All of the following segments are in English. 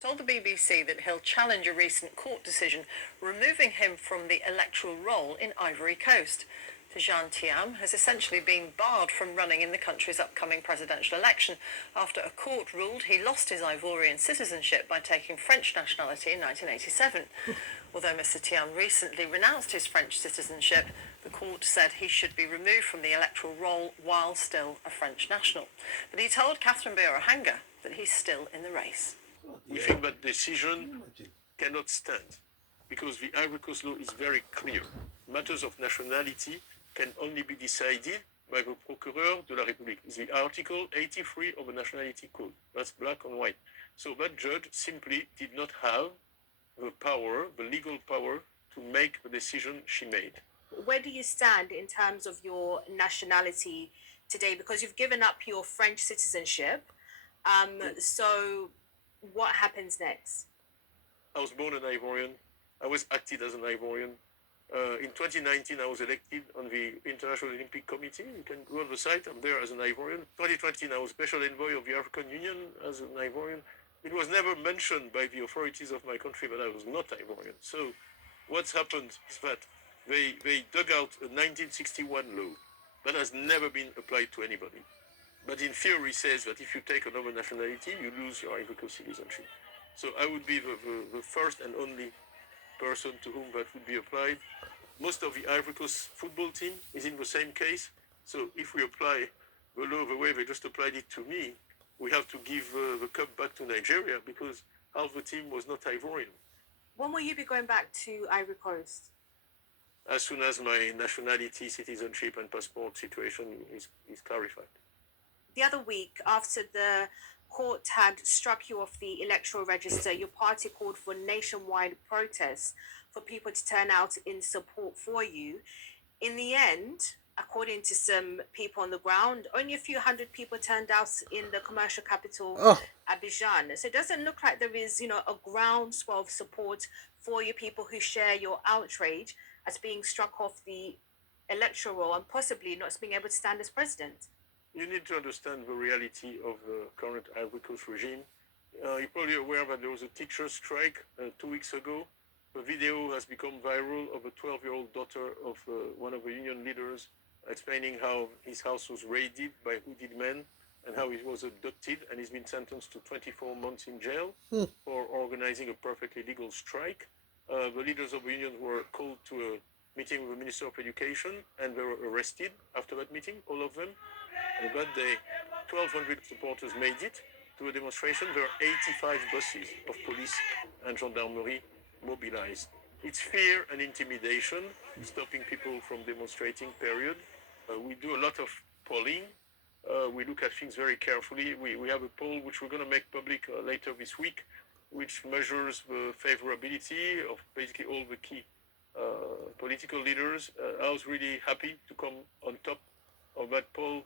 Told the BBC that he'll challenge a recent court decision removing him from the electoral roll in Ivory Coast. Tijan Thiam has essentially been barred from running in the country's upcoming presidential election after a court ruled he lost his Ivorian citizenship by taking French nationality in 1987. Although Mr. Thiam recently renounced his French citizenship, the court said he should be removed from the electoral roll while still a French national. But he told Catherine Beorahanga that he's still in the race. We think that decision cannot stand because the Ivory Coast law is very clear. Matters of nationality can only be decided by the Procureur de la République. It's the Article 83 of the Nationality Code. That's black and white. So that judge simply did not have the power, the legal power, to make the decision she made. Where do you stand in terms of your nationality today? Because you've given up your French citizenship. So what happens next? I was born an Ivorian. I was acted as an Ivorian. In 2019, I was elected on the International Olympic Committee. You can go on the site. I'm there as an Ivorian. 2020, I was Special Envoy of the African Union as an Ivorian. It was never mentioned by the authorities of my country that I was not Ivorian. So what's happened is that they dug out a 1961 law that has never been applied to anybody. But in theory says that if you take another nationality, you lose your Ivory Coast citizenship. So I would be the first and only person to whom that would be applied. Most of the Ivory Coast football team is in the same case. So if we apply the law the way they just applied it to me, we have to give the cup back to Nigeria because half the team was not Ivorian. When will you be going back to Ivory Coast? As soon as my nationality, citizenship and passport situation is clarified. The other week, after the court had struck you off the electoral register, your party called for nationwide protests for people to turn out in support for you. In the end, according to some people on the ground, only a few hundred people turned out in the commercial capital, Abidjan. So it doesn't look like there is, a groundswell of support for you people who share your outrage as being struck off the electoral roll and possibly not being able to stand as president. You need to understand the reality of the current Ivory Coast regime. You're probably aware that there was a teacher's strike 2 weeks ago. The video has become viral of a 12-year-old daughter of one of the union leaders explaining how his house was raided by hooded men and how he was abducted, and he's been sentenced to 24 months in jail for organizing a perfectly legal strike. The leaders of the union were called to a meeting with the Minister of Education, and they were arrested after that meeting, all of them. And that day, 1,200 supporters made it to a demonstration. There are 85 buses of police and gendarmerie mobilized. It's fear and intimidation, stopping people from demonstrating, period. We do a lot of polling. We look at things very carefully. We have a poll which we're going to make public later this week, which measures the favorability of basically all the key political leaders. I was really happy to come on top of that poll.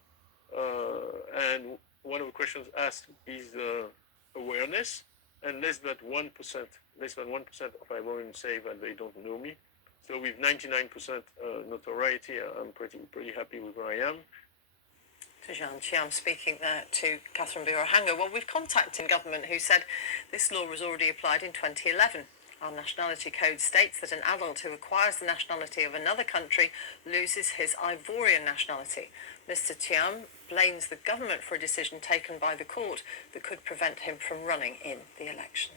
And one of the questions asked is awareness, and less than 1% of Ivorians say that they don't know me. So with 99% notoriety, I'm pretty happy with where I am. Tijan Thiam speaking there to Catherine Beorahanga. Well, we've contacted government who said this law was already applied in 2011. Our nationality code states that an adult who acquires the nationality of another country loses his Ivorian nationality. Mr. Thiam blames the government for a decision taken by the court that could prevent him from running in the elections.